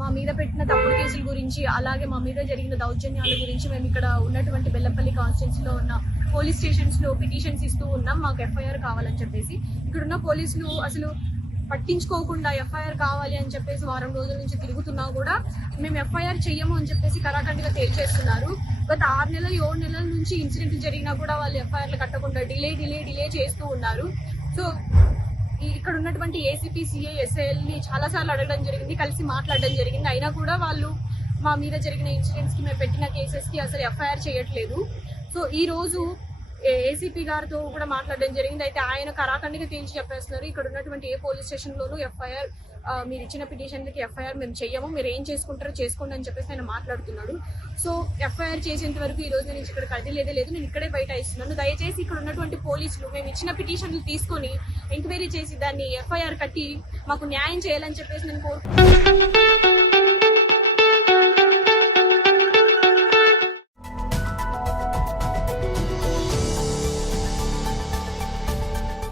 మా మీద పెట్టిన తప్పుడు కేసుల గురించి, అలాగే మా మీద జరిగిన దౌర్జన్యాల గురించి మేము ఇక్కడ ఉన్నటువంటి బెల్లంపల్లి కాన్స్టిట్యున్సీలో ఉన్న పోలీస్ స్టేషన్స్ లో పిటిషన్స్ ఇస్తూ ఉన్నాం. మాకు ఎఫ్ఐఆర్ కావాలని చెప్పేసి ఇక్కడున్న పోలీసులు అసలు పట్టించుకోకుండా ఎఫ్ఐఆర్ కావాలి అని చెప్పేసి వారం రోజుల నుంచి తిరుగుతున్నా కూడా మేము ఎఫ్ఐఆర్ చెయ్యము అని చెప్పేసి కరాఖండిగా తేల్చేస్తున్నారు. గత 6 నెలలు 7 నెలల నుంచి ఇన్సిడెంట్లు జరిగినా కూడా వాళ్ళు ఎఫ్ఐఆర్లు కట్టకుండా డిలే చేస్తూ ఉన్నారు. సో ఇక్కడ ఉన్నటువంటి ఏసీపీ, సిఐ, ఎస్ఐఎల్ని చాలా సార్లు అడగడం జరిగింది, కలిసి మాట్లాడడం జరిగింది. అయినా కూడా వాళ్ళు మా మీద జరిగిన ఇన్సిడెంట్స్ కి మేము పెట్టిన కేసెస్ కి అసలు ఎఫ్ఐఆర్ చేయట్లేదు. సో ఈ రోజు ఏసీపీ గారితో కూడా మాట్లాడడం జరిగింది. అయితే ఆయన కరాఖండిగా తేల్చి చెప్పేస్తున్నారు, ఇక్కడ ఉన్నటువంటి ఏ పోలీస్ స్టేషన్ లోనూ ఎఫ్ఐఆర్, మీరు ఇచ్చిన పిటిషన్లకి ఎఫ్ఐఆర్ మేము చెయ్యము, మీరు ఏం చేసుకుంటారో చేసుకోండి అని చెప్పేసి ఆయన మాట్లాడుతున్నాడు. సో ఎఫ్ఐఆర్ చేసేంత వరకు ఈ రోజు నేను ఇక్కడ కదిలేదే లేదు, నేను ఇక్కడే బయట ఇస్తున్నాను. దయచేసి ఇక్కడ ఉన్నటువంటి పోలీసులు మేము ఇచ్చిన పిటిషన్లు తీసుకొని ఎంక్వైరీ చేసి దాన్ని ఎఫ్ఐఆర్ కట్టి మాకు న్యాయం చేయాలని చెప్పేసి నేను కోరుకుంటున్నాను.